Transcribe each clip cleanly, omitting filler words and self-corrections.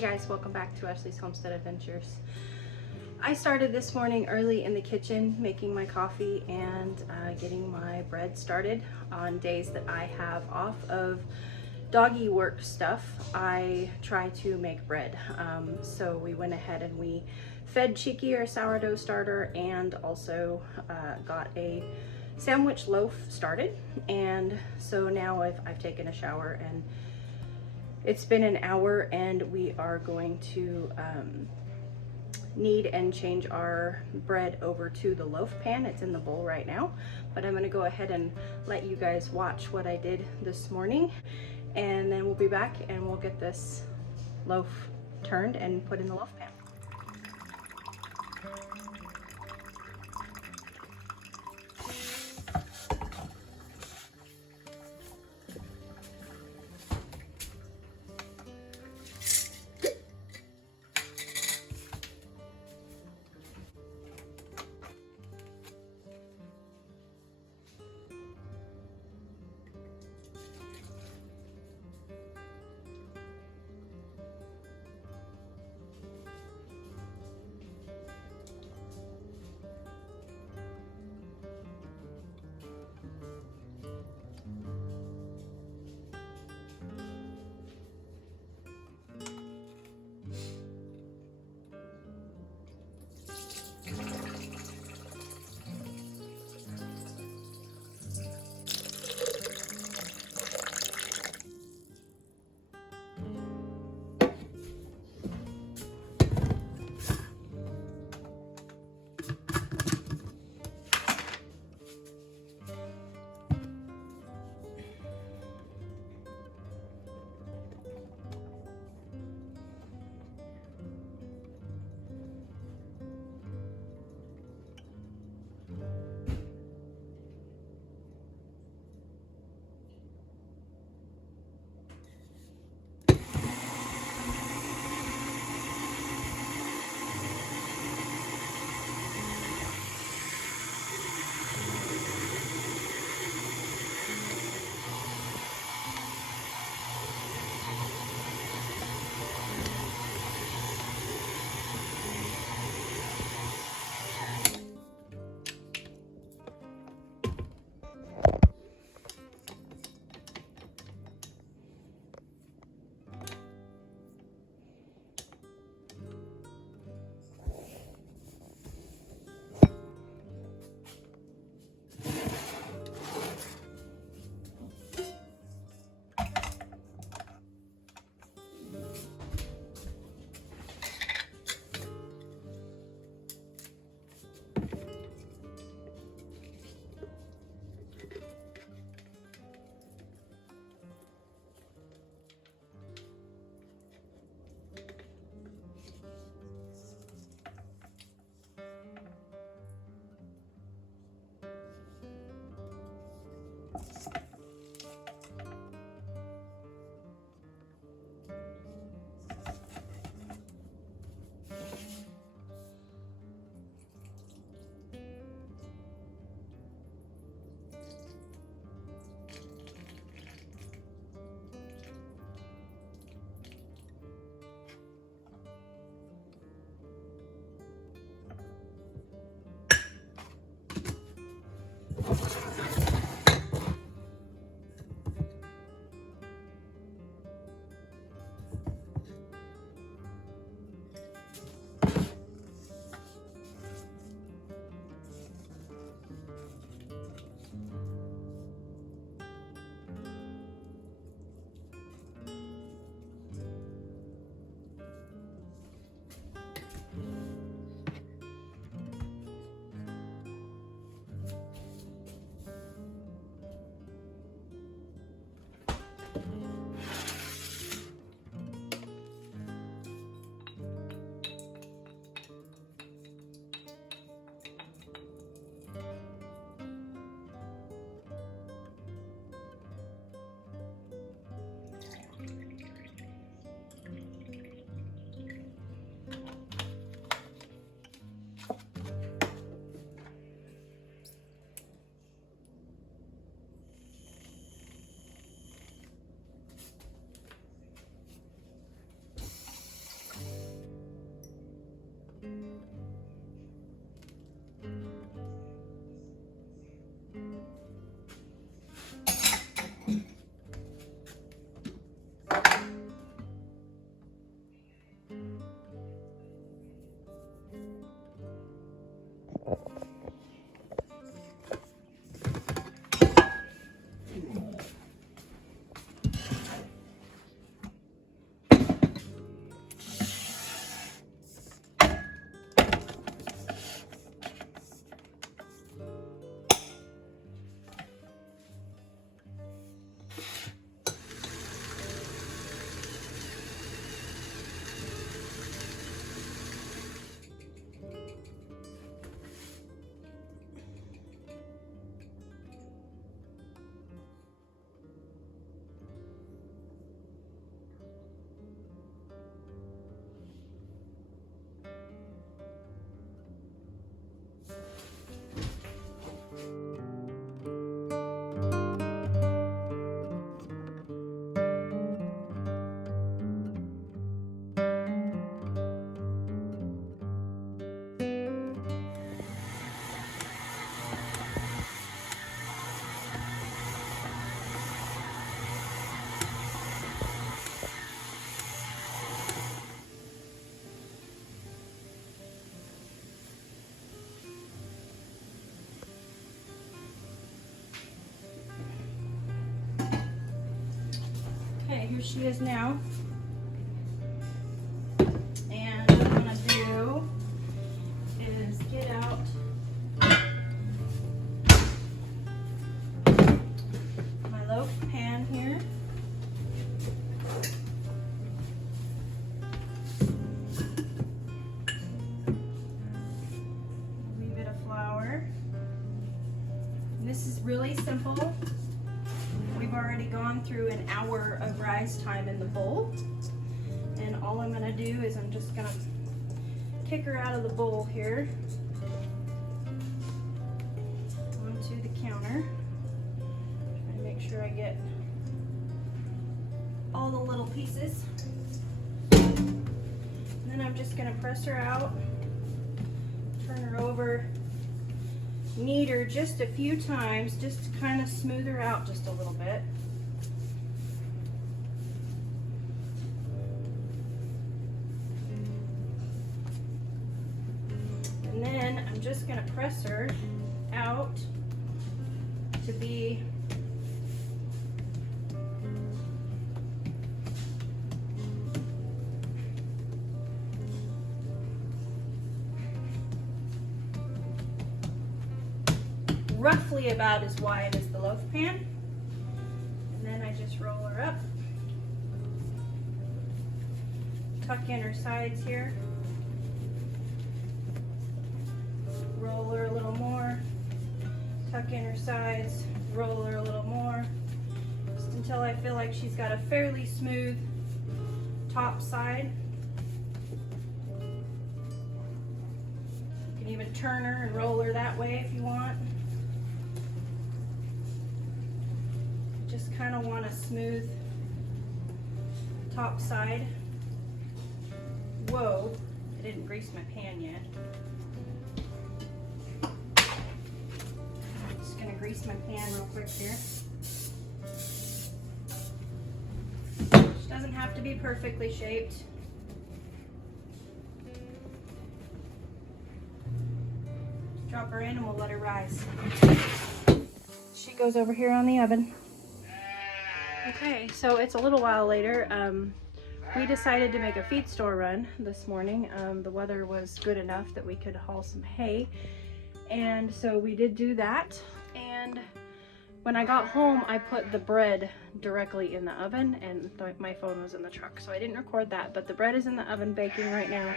guys, welcome back to Ashley's Homestead Adventures. I started this morning early in the kitchen making my coffee and getting my bread started. On days that I have off of doggy work stuff, I try to make bread. So we went ahead and we fed Cheeky our sourdough starter and also got a sandwich loaf started. And so now I've taken a shower and it's been an hour and we are going to knead and change our bread over to the loaf pan. It's in the bowl right now, but I'm gonna go ahead and let you guys watch what I did this morning, and then we'll be back and we'll get this loaf turned and put in the loaf pan. Okay, here she is now. And what I'm gonna do is get out my loaf pan here. A wee bit of flour. And this is really simple. We've already gone through an hour of rise time in the bowl, and all I'm going to do is I'm just going to kick her out of the bowl here onto the counter. Try to make sure I get all the little pieces. And then I'm just going to press her out, turn her over, knead her just a few times just to kind of smooth her out just a little bit. And then I'm just going to press her out to be roughly about as wide as the loaf pan. And then I just roll her up, tuck in her sides here, roll her a little more, tuck in her sides, roll her a little more, just until I feel like she's got a fairly smooth top side. You can even turn her and roll her that way if you want. Just kind of want a smooth top side. Whoa, I didn't grease my pan yet. Just gonna grease my pan real quick here. She doesn't have to be perfectly shaped. Drop her in and we'll let her rise. She goes over here on the oven. Okay, so it's a little while later. We decided to make a feed store run this morning. The weather was good enough that we could haul some hay, and so we did do that. And when I got home, I put the bread directly in the oven, and my phone was in the truck, so I didn't record that, but the bread is in the oven baking right now.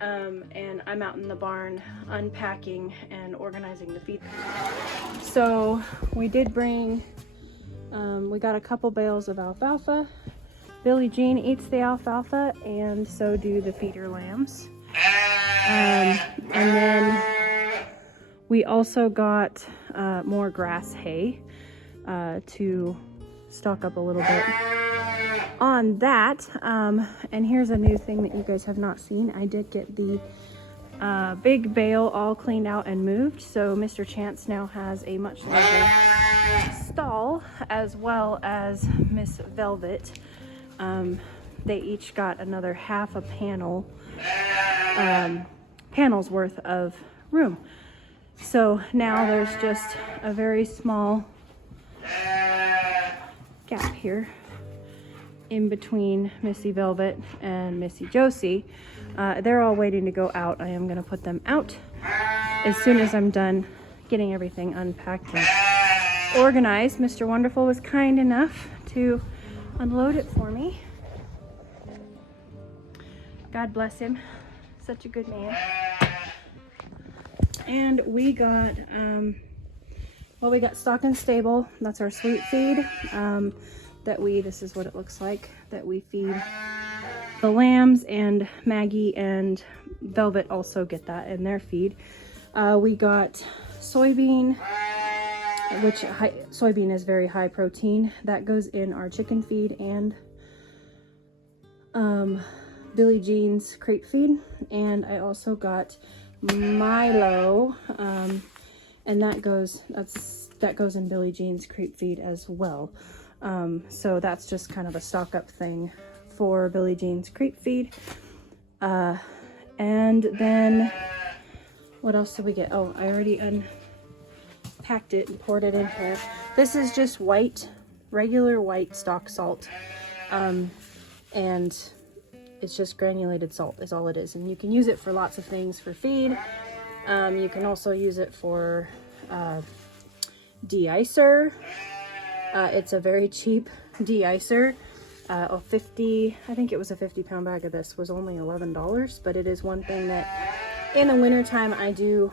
And I'm out in the barn unpacking and organizing the feed. So we did bring we got a couple bales of alfalfa. Billie Jean eats the alfalfa, and so do the feeder lambs. And then we also got more grass hay to stock up a little bit on that. And here's a new thing that you guys have not seen. I did get the big bale all cleaned out and moved, so Mr. Chance now has a much larger stall, as well as Miss Velvet. They each got another half a panel's worth of room. So now there's just a very small gap here in between Missy Velvet and Missy Josie. They're all waiting to go out. I am going to put them out as soon as I'm done getting everything unpacked and organized. Mr. Wonderful was kind enough to unload it for me. God bless him. Such a good man. And we got, well, we got Stock and Stable. That's our sweet feed this is what it looks like, that we feed the lambs, and Maggie and Velvet also get that in their feed. We got soybean, which soybean is very high protein. That goes in our chicken feed and Billie Jean's crate feed. And I also got Milo, and that goes in Billie Jean's crate feed as well. So that's just kind of a stock up thing for Billie Jean's crate feed. And then what else did we get? Oh, I already unpacked it and poured it in here. This is just regular white stock salt. And it's just granulated salt is all it is. And you can use it for lots of things for feed. You can also use it for de-icer. It's a very cheap de-icer. I think it was a 50-pound bag of this was only $11, but it is one thing that in the wintertime I do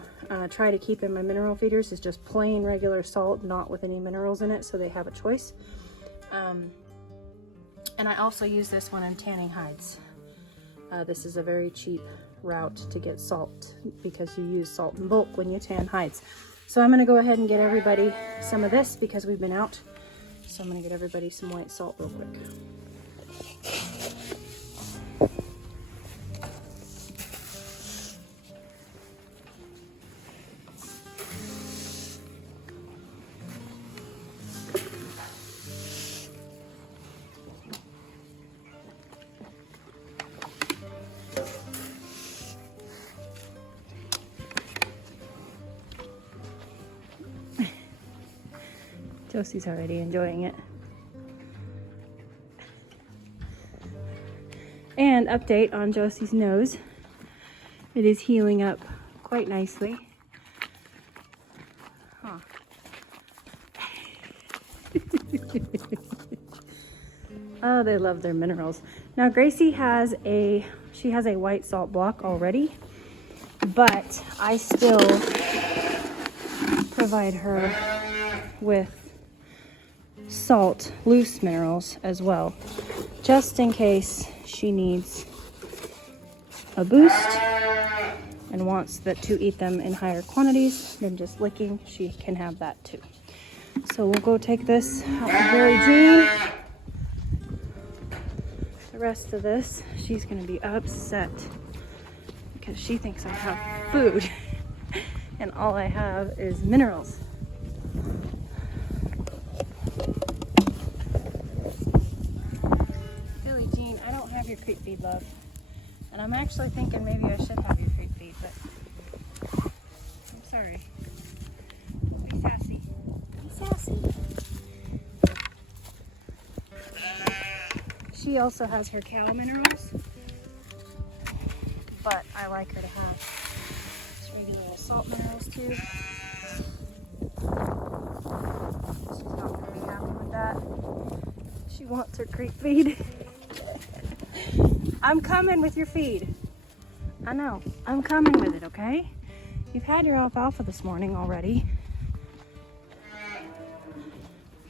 try to keep in my mineral feeders, is just plain regular salt, not with any minerals in it, so they have a choice. And I also use this when I'm tanning hides. This is a very cheap route to get salt because you use salt in bulk when you tan hides. So I'm going to go ahead and get everybody some of this because we've been out. So I'm going to get everybody some white salt real quick. Josie's already enjoying it. And update on Josie's nose. It is healing up quite nicely. Huh. Oh, they love their minerals. Now Gracie has a white salt block already, but I still provide her with salt, loose minerals as well, just in case she needs a boost and wants to eat them in higher quantities than just licking. She can have that too. So we'll go take this out to Billie Jean. The rest of this, she's going to be upset because she thinks I have food and all I have is minerals. Billie Jean, I don't have your crate feed, love. And I'm actually thinking maybe I should have your crate feed, but I'm sorry. Be sassy. Be sassy. She also has her cow minerals, but I like her to have just regular salt minerals too. She's not going to be happy with that. She wants her crate feed. I'm coming with your feed. I know. I'm coming with it, okay? You've had your alfalfa this morning already.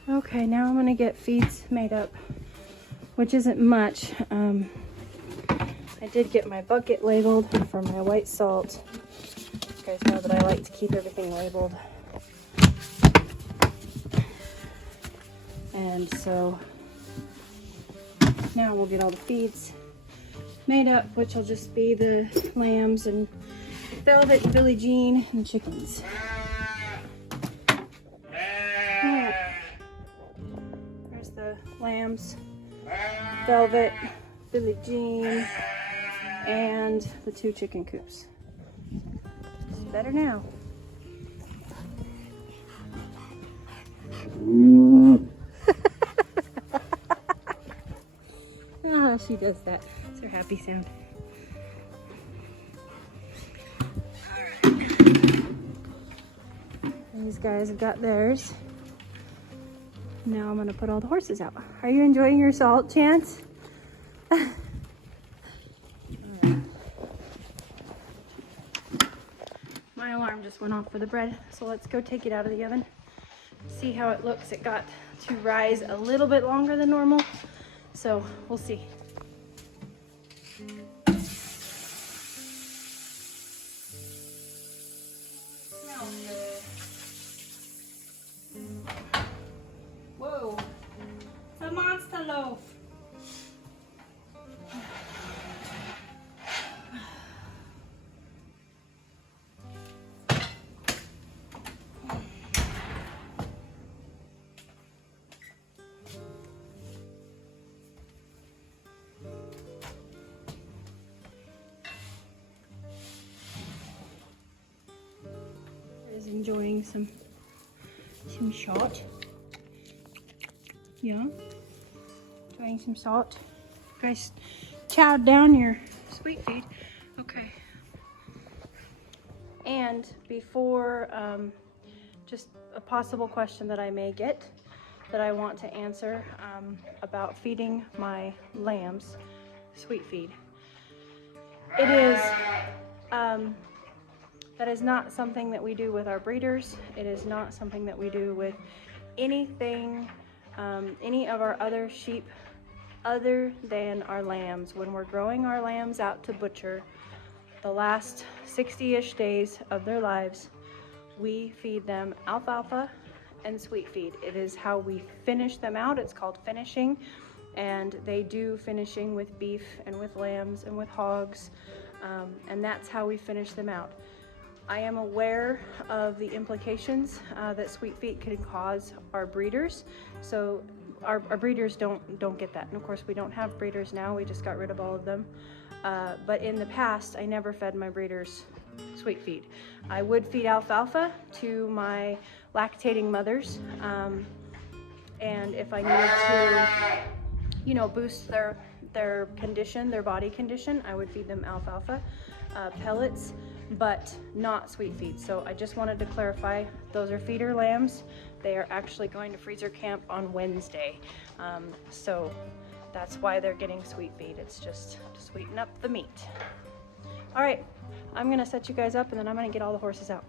Okay, now I'm going to get feeds made up, which isn't much. I did get my bucket labeled for my white salt. You guys know that I like to keep everything labeled. And so now we'll get all the feeds made up, which will just be the lambs and Velvet and Billie Jean and chickens. There's the lambs, Velvet, Billie Jean, and the 2 chicken coops. So Better now. Oh, she does that. It's her happy sound. These guys have got theirs. Now I'm gonna put all the horses out. Are you enjoying your salt, Chance? My alarm just went off for the bread, so let's go take it out of the oven. See how it looks. It got to rise a little bit longer than normal, so we'll see. Whoa, it's a monster loaf. Enjoying some salt. Yeah, enjoying some salt. You guys chowed down your sweet feed. Okay. And before, just a possible question that I may get that I want to answer about feeding my lambs sweet feed. It is that is not something that we do with our breeders. It is not something that we do with anything, any of our other sheep other than our lambs. When we're growing our lambs out to butcher, the last 60-ish days of their lives, we feed them alfalfa and sweet feed. It is how we finish them out. It's called finishing, and they do finishing with beef and with lambs and with hogs, and that's how we finish them out. I am aware of the implications that sweet feed can cause our breeders. So our breeders don't get that. And of course we don't have breeders now, we just got rid of all of them. But in the past, I never fed my breeders sweet feed. I would feed alfalfa to my lactating mothers. And if I needed to, you know, boost their condition, their body condition, I would feed them alfalfa pellets, but not sweet feed. So I just wanted to clarify, those are feeder lambs. They are actually going to freezer camp on Wednesday. So that's why they're getting sweet feed. It's just to sweeten up the meat. All right, I'm gonna set you guys up and then I'm gonna get all the horses out.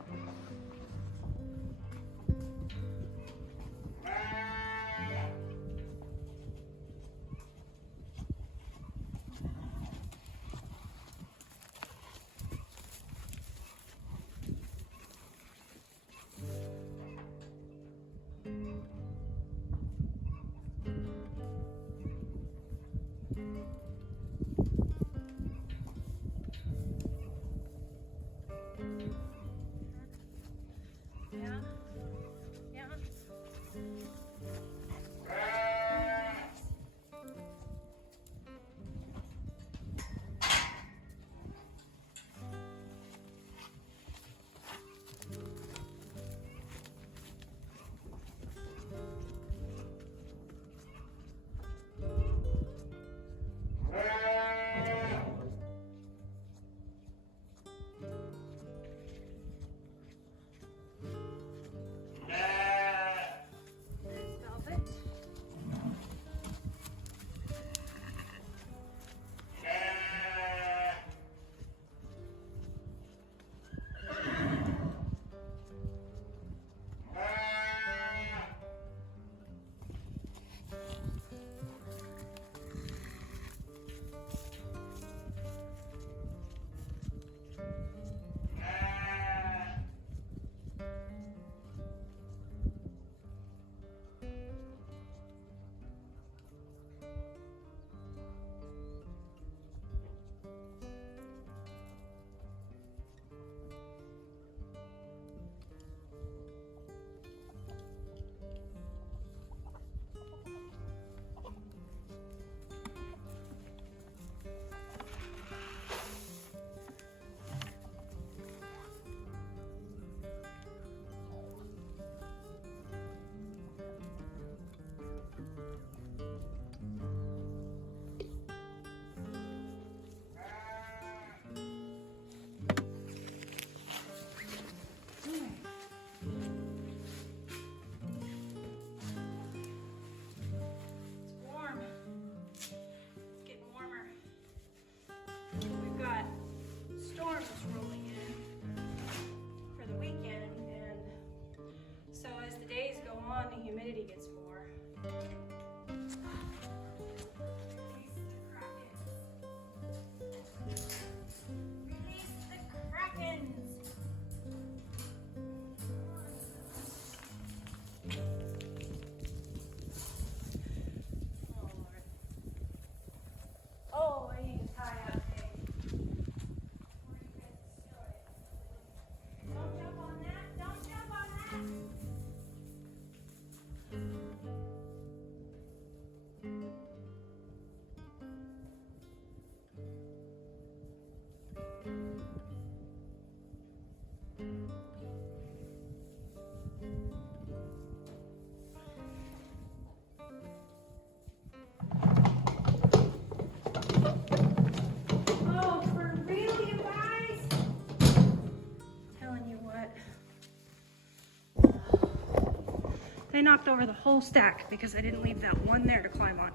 They knocked over the whole stack because I didn't leave that one there to climb on.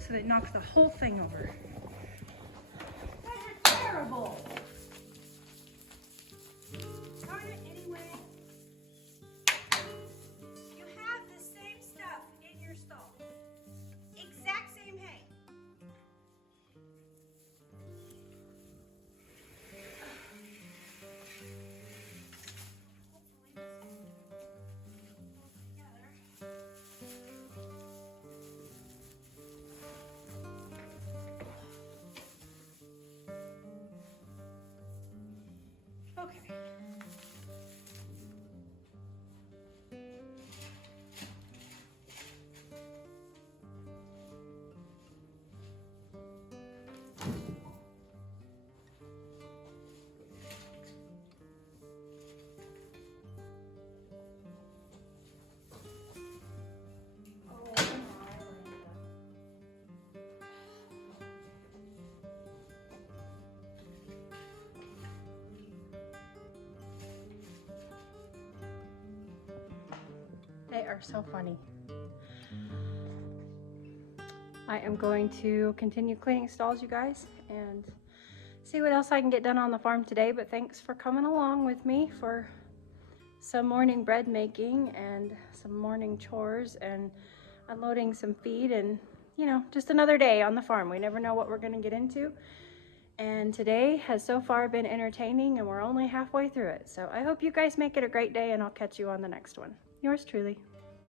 So they knocked the whole thing over. That's terrible. Darn it anyway. You have the same stuff in your stall. Exact same hay. Okay. They are so funny. I am going to continue cleaning stalls, you guys, and see what else I can get done on the farm today. But thanks for coming along with me for some morning bread making and some morning chores and unloading some feed, and you know, just another day on the farm. We never know what we're going to get into. And today has so far been entertaining, and we're only halfway through it. So I hope you guys make it a great day, and I'll catch you on the next one. Yours truly.